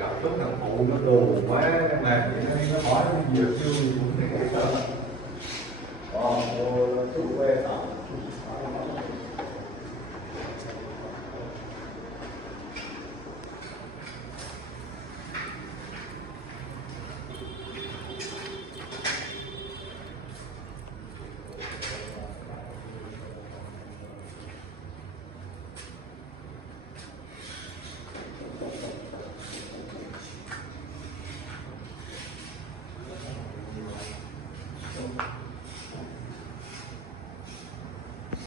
gặp chút thằng phụ nó buồn quá đang làm vậy nó hỏi nó giờ chưa cũng thấy ngại sợ. Chú về tao